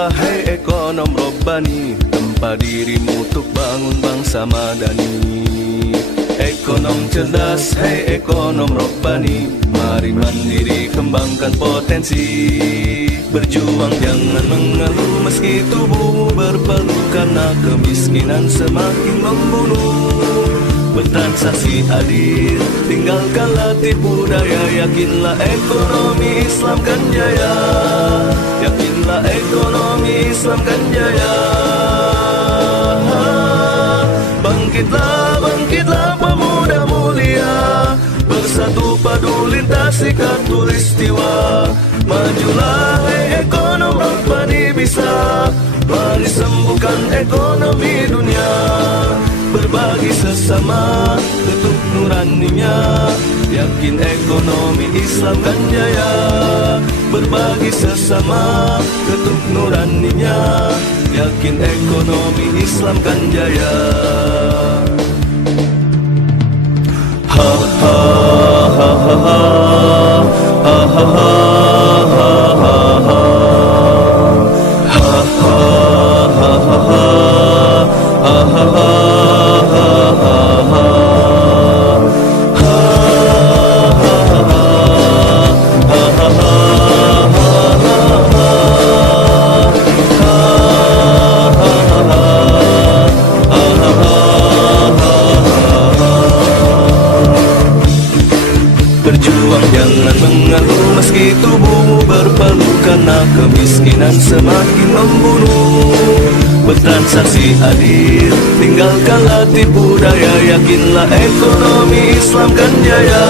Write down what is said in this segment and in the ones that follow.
muda, hai ekonom robbani, tempa dirimu untuk bangun bangsa madani. Ekonom cerdas, hai ekonom robbani, mari mandiri kembangkan potensi. Berjuang jangan mengeluh meski tubuhmu berpeluh, karena kemiskinan semakin membunuh. Bertransaksi adil, tinggalkanlah tipu daya, yakinlah ekonomi Islam kan jaya. Yakinlah ekonomi Islam kan jaya. Bangkitlah, bangkitlah pemuda mulia, bersatu padu lintasi khatulistiwa. Majulah hai ekonom robbani bisa, mari sembuhkan ekonomi dunia. Berbagi sesama ketuk nuraninya, yakin ekonomi Islam kan jaya. Berbagi sesama ketuk nuraninya, yakin ekonomi Islam kan jaya. Ha ha ha ha ha ha ha ha. Berjuang jangan mengeluh meski tubuhmu berpeluh, karena kemiskinan semakin membunuh. Bertransaksi adil, tinggalkanlah tipu daya, yakinlah ekonomi Islam kan jaya.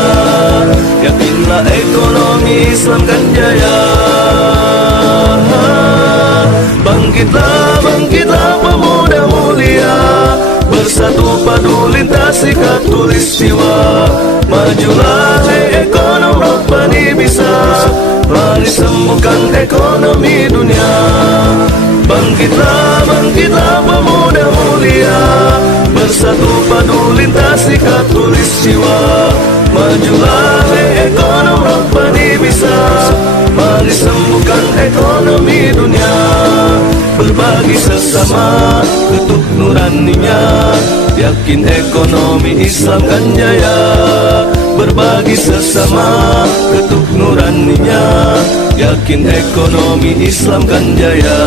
Yakinlah ekonomi Islam kan jaya. Bangkitlah, bangkitlah pemuda mulia, bersatu padu lintasi khatulistiwa. Majulah hai ekonom robbani bisa, mari sembuhkan ekonomi dunia. Bangkitlah, bangkitlah pemuda mulia, bersatu padu lintasi khatulistiwa. Majulah hai ekonom robbani bisa, mari sembuhkan ekonomi dunia. Berbagi sesama ketuk nuraninya, yakin ekonomi Islam kan jaya. Berbagi sesama ketuk nuraninya, yakin ekonomi Islam kan jaya.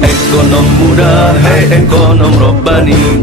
Ekonom muda, hai ekonom robbani,